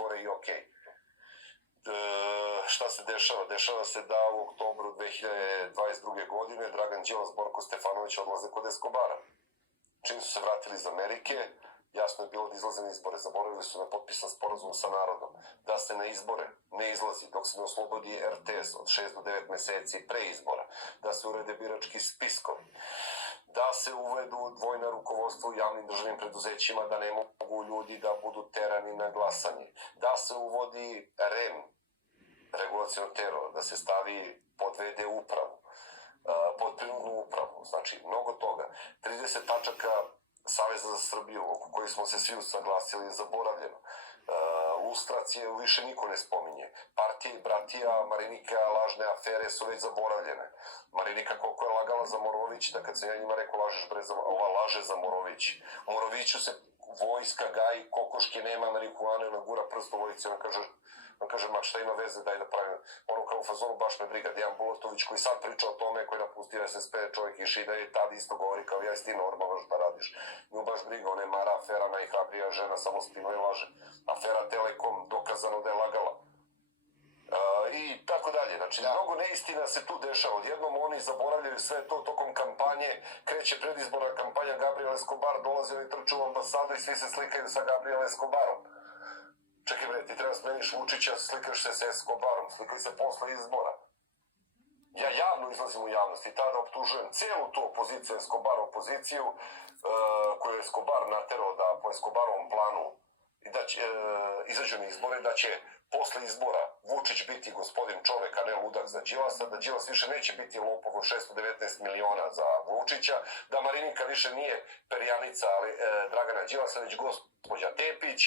izbore i okej. Šta se dešava? Dešava se da u oktobru 2022. godine Dragan Đilas, Borko Stefanović odlaze kod Eskobara. Čim su se vratili iz Amerike, jasno je bilo da izlaze na izbore. Zaboravili su na potpisan sporazum sa narodom. Da se na izbore ne izlazi dok se ne oslobodi RTS od 6 do 9 meseci pre izbora. Da se urede birački spiskovi. Da se uvedu dvojna rukovodstva u javnim državnim preduzećima, da ne mogu ljudi da budu terani na glasanje. Da se uvodi REM, regulaciono telo, da se stavi pod VD upravu, pod prinudnu upravu. Znači, mnogo toga. 30 tačaka Saveza za Srbiju, oko koji smo se svi usaglasili, je zaboravljeno. Lustracije više niko ne spominje. Partija i bratija Marinika, lažne afere su već zaboravljene. Marinika koliko je lagala za Morović, da kad sam ja njima rekao ova laže za Morović. U Moroviću se vojska gaji, kokoške nema, marihuane, ona gura prst u vojci, on kaže, ma šta ima veze, daj da pravim. Ono kao u fazonu, baš me briga. Dejan Bulatović koji sad priča o tome, koji napustio SSP, čovjek iz Šida i tad isto govori kao ja i ti normalno šta radiš. Nju baš briga, ona je Mara afera, najhrabrija žena, samo stima i laže. Afera Telekom, dokazano da je lagala. I tako dalje. Znači, mnogo neistina se tu dešava. Odjednom oni zaboravljaju sve to tokom kampanje, kreće predizborna kampanja, Gabriel Escobar dolazi, oni trču u ambasadu i svi se slikaju sa Gabriel Escobarom. Čekaj bre, ti treba spremiš Vučića, slikaš se sa Escobarom, slikaj se posle izbora. Ja javno izlazim u javnost i tada optužujem celu tu opoziciju, Escobar opoziciju, koju je Escobar naterao da po Escobarovom planu da će izađu na izbore, da će posle izbora Vučić biti gospodin čovek, a ne ludak za Đilasa, da Đilas više neće biti lopov od 619 miliona za Vučića, da Marinika više nije perjanica Dragana Đilasa, već gospođa Tepić,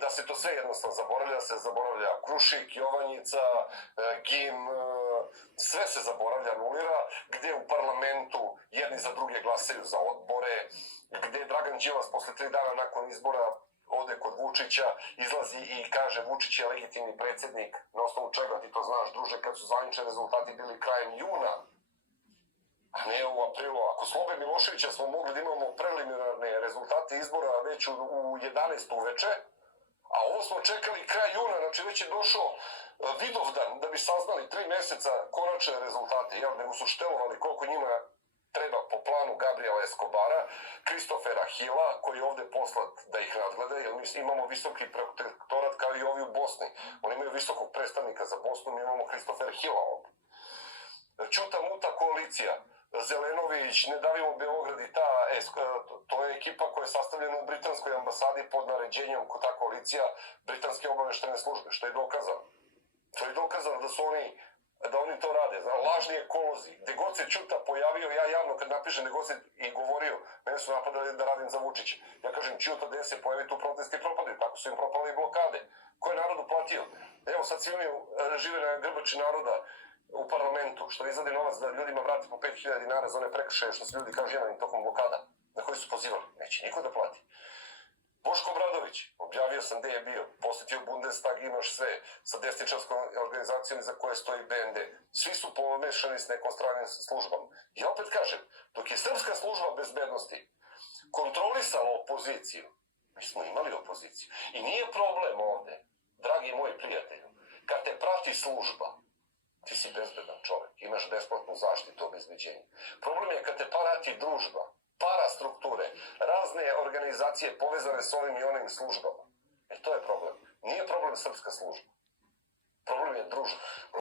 da se to sve jednostavno zaboravlja, se zaboravlja Krušik, Jovanjica, Gim, sve se zaboravlja, anulira, gde u parlamentu jedni za druge glasaju za odbore, gde Dragan Đilas posle 3 dana nakon izbora ode kod Vučića, izlazi i kaže Vučić je legitimni predsjednik, na osnovu čega ti to znaš, druže, kad su zvanični rezultati bili krajem juna, a ne u aprilu. Ako Slobe Miloševića smo mogli da imamo preliminarne rezultate izbora već u 11 uveče, a ovo smo čekali kraj juna, znači već je došao Vidovdan da bi saznali 3 meseca konačne rezultate, nego su štelovali koliko njima treba po planu Gabriela Escobara, Kristofera Hila, koji je ovde poslat da ih nadgleda, jer mi imamo visoki protektorat kao i ovi u Bosni. Oni imaju visokog predstavnika za Bosnu, mi imamo Kristofera Hila ovde. Ćuta muta koalicija, Zelenović, Ne davimo Beograd i to je ekipa koja je sastavljena u britanskoj ambasadi pod naređenjem ta koalicija britanske obaveštene službe, što je dokazano. To je dokazano da oni to rade, lažni ekolozi, gde god se Ćuta pojavio, ja javno kad napišem gde god se i govorio, mene su napadali da radim za Vučića. Ja kažem Ćuta gde se pojavi tu protesti propade, tako su im propale i blokade. Ko je narodu platio? Evo sad svi oni žive na grbači naroda u parlamentu, što izvadi novac da ljudima vrati po 5.000 dinara za one prekršaje što su ljudi kažnjavani tokom blokada, na koji su pozivali. Neće niko da plati. Boško Obradović, objavio sam gde je bio, posjetio Bundestag, imaš sve, sa desničarskom organizacijom za koje stoji BND. Svi su pomešani s nekom stranim službom. I opet kažem, dok je srpska služba bezbednosti kontrolisala opoziciju, mi smo imali opoziciju. I nije problem ovde, dragi moji prijatelji, kad te prati služba, ti si bezbedan čovek, imaš besplatnu zaštitu, obezbeđenje. Problem je kad te prati družba, parastrukture, razne organizacije povezane s ovim i onim službama. To je problem. Nije problem srpska služba. Problem je družba.